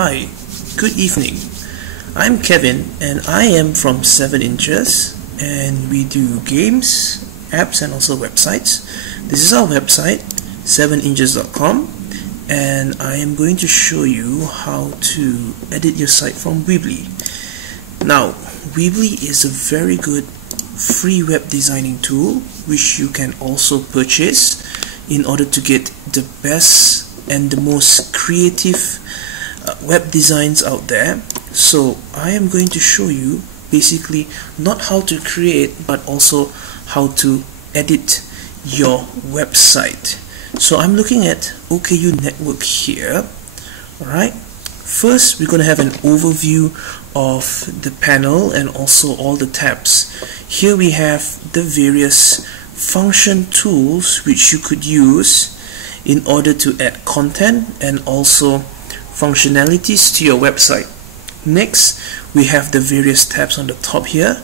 Hi, good evening. I'm Kevin and I am from 7inchez, and we do games, apps and also websites. This is our website 7inchez.com, and I am going to show you how to edit your site from Weebly. Now, Weebly is a very good free web designing tool which you can also purchase in order to get the best and the most creative web designs out there. So I am going to show you basically not how to create but also how to edit your website. So I'm looking at OKU Network here. Alright, first we're going to have an overview of the panel and also all the tabs. Here we have the various function tools which you could use in order to add content and also functionalities to your website. Next, we have the various tabs on the top here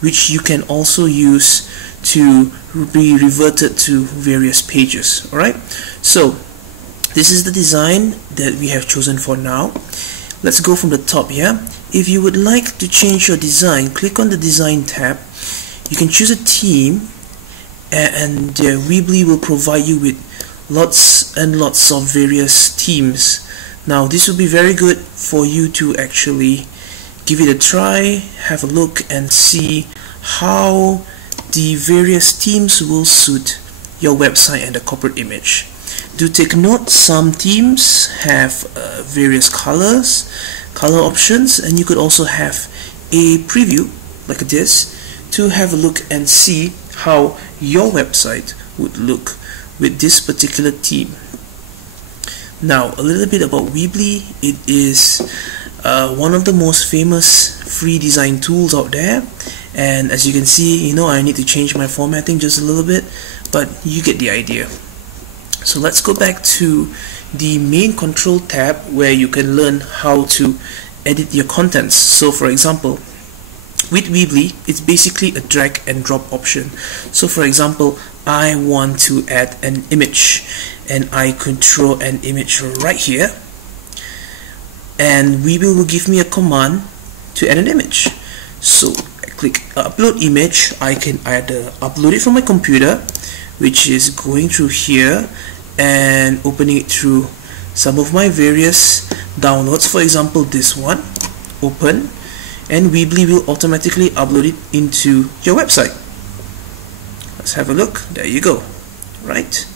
which you can also use to be reverted to various pages. Alright, so this is the design that we have chosen for now. Let's go from the top here. If you would like to change your design, click on the design tab. You can choose a theme, and Weebly will provide you with lots and lots of various themes. Now this will be very good for you to actually give it a try, have a look and see how the various themes will suit your website and the corporate image. Do take note, some themes have various color options, and you could also have a preview like this to have a look and see how your website would look with this particular theme. Now, a little bit about Weebly. It is one of the most famous free design tools out there, and as you can see, I need to change my formatting just a little bit, but you get the idea. So let's go back to the main control tab where you can learn how to edit your contents. So for example, with Weebly, it's basically a drag and drop option. So for example, I want to add an image, and I could throw an image right here, and Weebly will give me a command to add an image. So I click upload image. I can either upload it from my computer, which is going through here and opening it through some of my various downloads. For example, this one, open, and Weebly will automatically upload it into your website. Let's have a look. There you go. Right,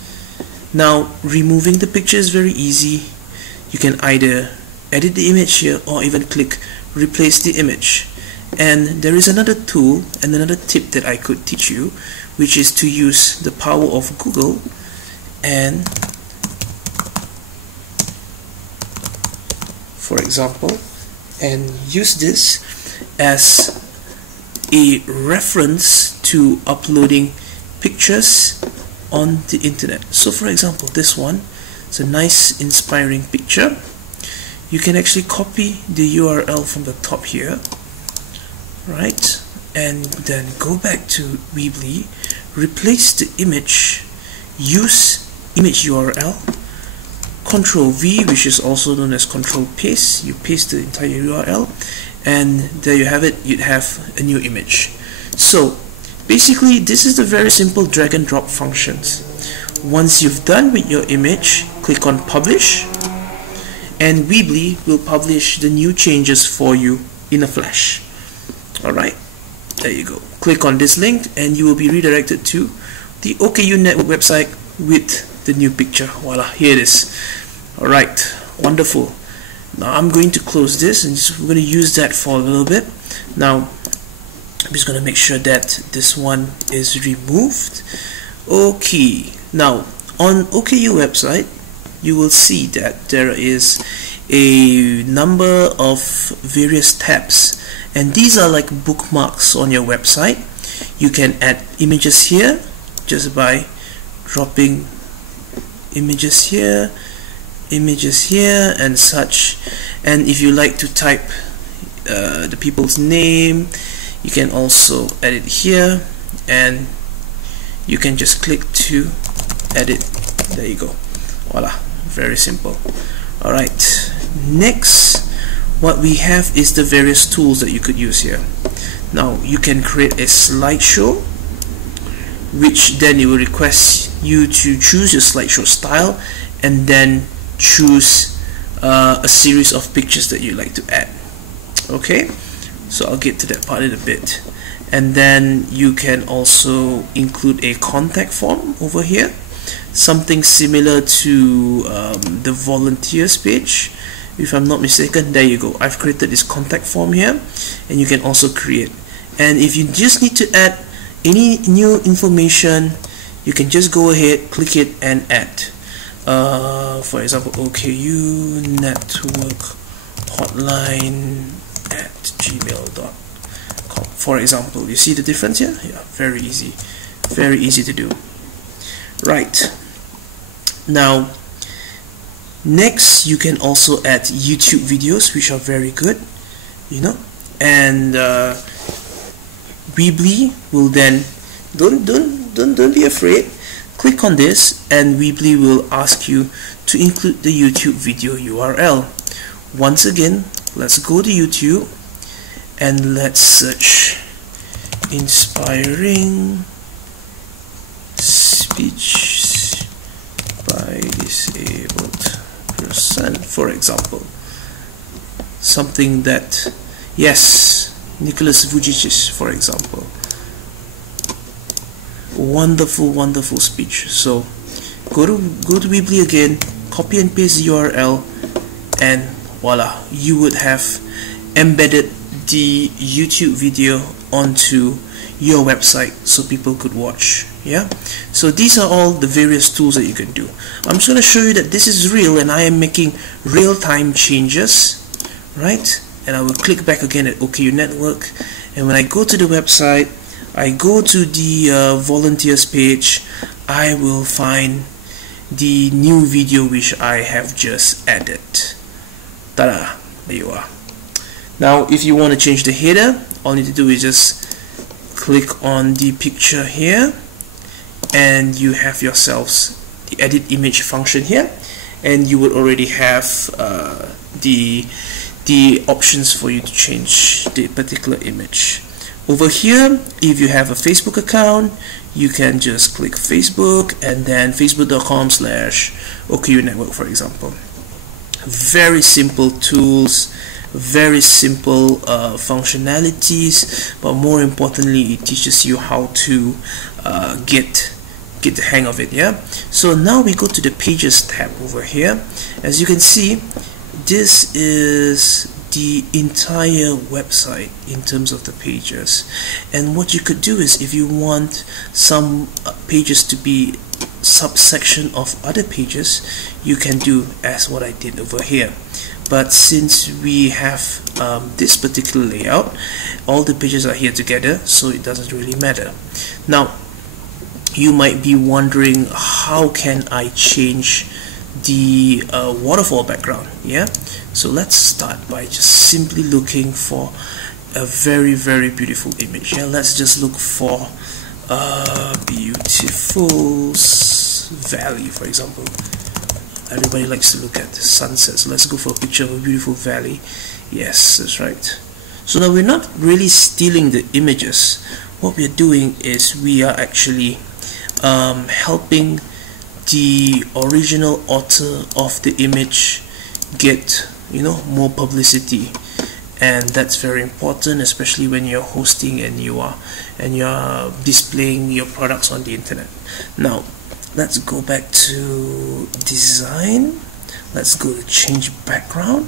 now removing the picture is very easy. You can either edit the image here or even click replace the image. And there is another tool and another tip that I could teach you, which is to use the power of Google and, for example, and use this as a reference to uploading pictures on the internet. So for example, this one, it's a nice inspiring picture. You can actually copy the URL from the top here, right, and then go back to Weebly, replace the image, use image URL, Control V, which is also known as Control Paste. You paste the entire URL, and there you have it. You'd have a new image. So basically, this is the very simple drag and drop functions. Once you've done with your image, click on Publish, and Weebly will publish the new changes for you in a flash. Alright, there you go. Click on this link and you will be redirected to the OKU Network website with the new picture. Voila, here it is. Alright, wonderful. Now I'm going to close this, and we're going to use that for a little bit. Now I'm just going to make sure that this one is removed. Okay, now on OKU website you will see that there is a number of various tabs, and these are like bookmarks on your website. You can add images here just by dropping images here and such. And if you like to type the people's name, you can also edit here, and you can just click to edit. There you go. Voila, very simple. Alright, next what we have is the various tools that you could use here. Now you can create a slideshow, which then it will request you to choose your slideshow style and then choose a series of pictures that you like to add. Okay, so I'll get to that part in a bit. And then you can also include a contact form over here, something similar to the volunteers page, if I'm not mistaken. There you go, I've created this contact form here, and you can also create. And if you just need to add any new information, you can just go ahead, click it, and add. For example, OKU Network hotline at gmail.com. For example, you see the difference here? Yeah, very easy to do. Right, now next you can also add YouTube videos, which are very good, you know, and Weebly will then don't be afraid, click on this and Weebly will ask you to include the YouTube video URL. Once again, let's go to YouTube and let's search inspiring speech by disabled person, for example. Something that, yes, Nicholas Vujicic, for example. Wonderful speech. So go to Weebly again, copy and paste the URL, and voila, you would have embedded the YouTube video onto your website so people could watch. Yeah, so these are all the various tools that you can do. I'm just going to show you that this is real and I am making real-time changes, right? And I will click back again at OKU Network, and when I go to the website, I go to the volunteers page, I will find the new video which I have just added. Ta-da! There you are. Now if you want to change the header, all you need to do is just click on the picture here, and you have yourselves the edit image function here, and you would already have the options for you to change the particular image. Over here, if you have a Facebook account, you can just click Facebook and then facebook.com/OKU Network, for example. Very simple tools, very simple functionalities, but more importantly, it teaches you how to get the hang of it. Yeah. So now we go to the Pages tab over here. As you can see, this is the entire website in terms of the pages. And what you could do is, if you want some pages to be subsection of other pages, you can do as what I did over here. But since we have this particular layout, all the pages are here together, so it doesn't really matter. Now you might be wondering, how can I change the waterfall background? Yeah, so let's start by just simply looking for a very beautiful image. Yeah, let's just look for beautiful valley, for example. Everybody likes to look at the sunset, so let's go for a picture of a beautiful valley. Yes, that's right. So now we're not really stealing the images. What we're doing is we are actually helping the original author of the image get, you know, more publicity, and that's very important, especially when you're hosting and you're displaying your products on the internet. Now let's go back to design. Let's go to change background,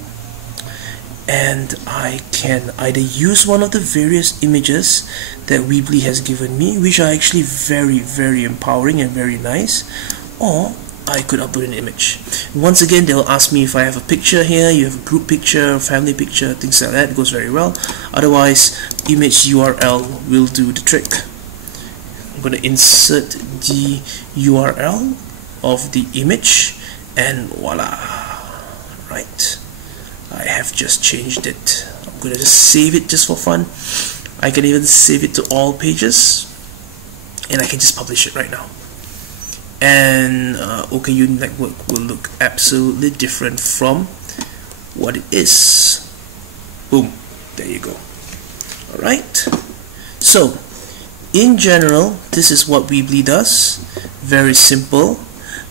and I can either use one of the various images that Weebly has given me, which are actually very empowering and very nice, or I could upload an image. Once again, they'll ask me if I have a picture here, you have a group picture, family picture, things like that. It goes very well. Otherwise, image URL will do the trick. I'm going to insert the URL of the image, and voila, right, I have just changed it. I'm going to just save it just for fun. I can even save it to all pages, and I can just publish it right now. And OKU Network will look absolutely different from what it is. Boom, there you go. Alright, so in general, this is what Weebly does. Very simple.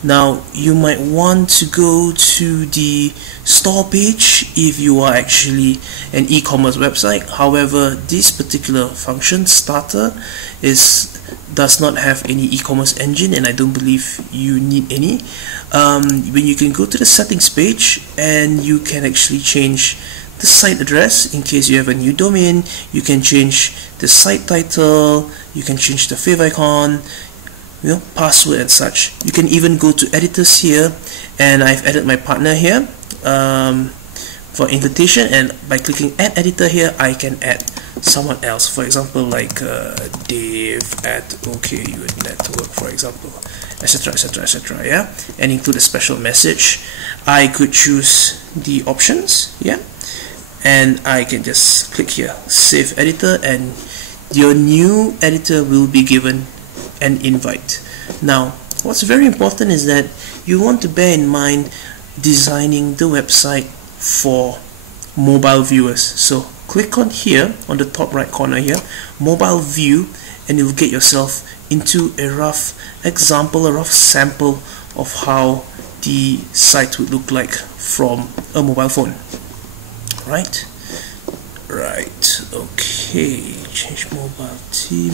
Now you might want to go to the store page if you are actually an e-commerce website. However, this particular function, starter, does not have any e-commerce engine, and I don't believe you need any. When you can go to the settings page, and you can actually change the site address in case you have a new domain. You can change the site title, you can change the favicon, password and such. You can even go to editors here, and I've added my partner here for invitation, and by clicking add editor here, I can add someone else, for example like Dave at OKU Network, for example, etc, etc, etc, yeah, and include a special message. I could choose the options, yeah, and I can just click here, save editor, and your new editor will be given an invite. Now, what's very important is that you want to bear in mind designing the website for mobile viewers. So click on here on the top right corner here, mobile view, and you'll get yourself into a rough example, a rough sample of how the site would look like from a mobile phone. Right, okay, change mobile theme.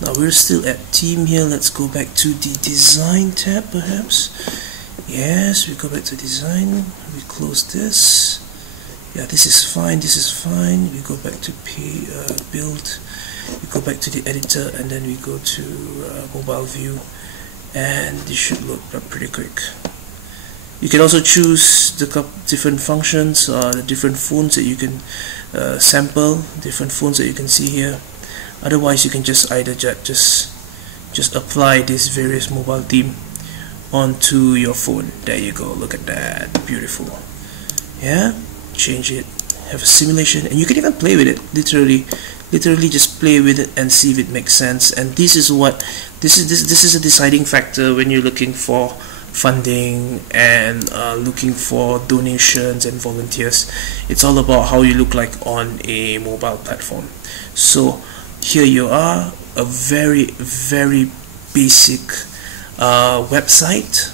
Now we're still at theme here. Let's go back to the design tab perhaps. Yes, we go back to design, we close this. Yeah, this is fine, this is fine. We go back to build, we go back to the editor, and then we go to mobile view, and this should load up pretty quick. You can also choose the different functions, the different fonts that you can sample, different fonts that you can see here. Otherwise, you can just either just apply this various mobile theme onto your phone. There you go, look at that, beautiful. Yeah, change it, have a simulation, and you can even play with it, literally just play with it and see if it makes sense. And this is a deciding factor when you're looking for funding and looking for donations and volunteers. It's all about how you look like on a mobile platform. So here you are, a very basic website,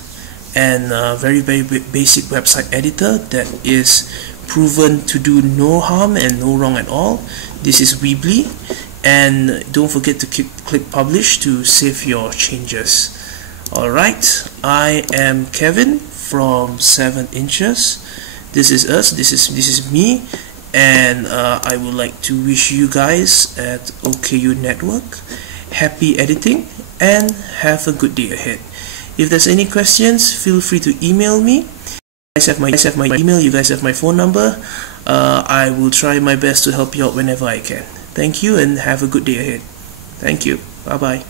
and very basic website editor that is proven to do no harm and no wrong at all. This is Weebly, and don't forget to click publish to save your changes. Alright, I am Kevin from 7inchez. This is us, this is me, and I would like to wish you guys at OKU Network happy editing and have a good day ahead. If there's any questions, feel free to email me. You guys have my email, you guys have my phone number. I will try my best to help you out whenever I can. Thank you and have a good day ahead. Thank you. Bye bye.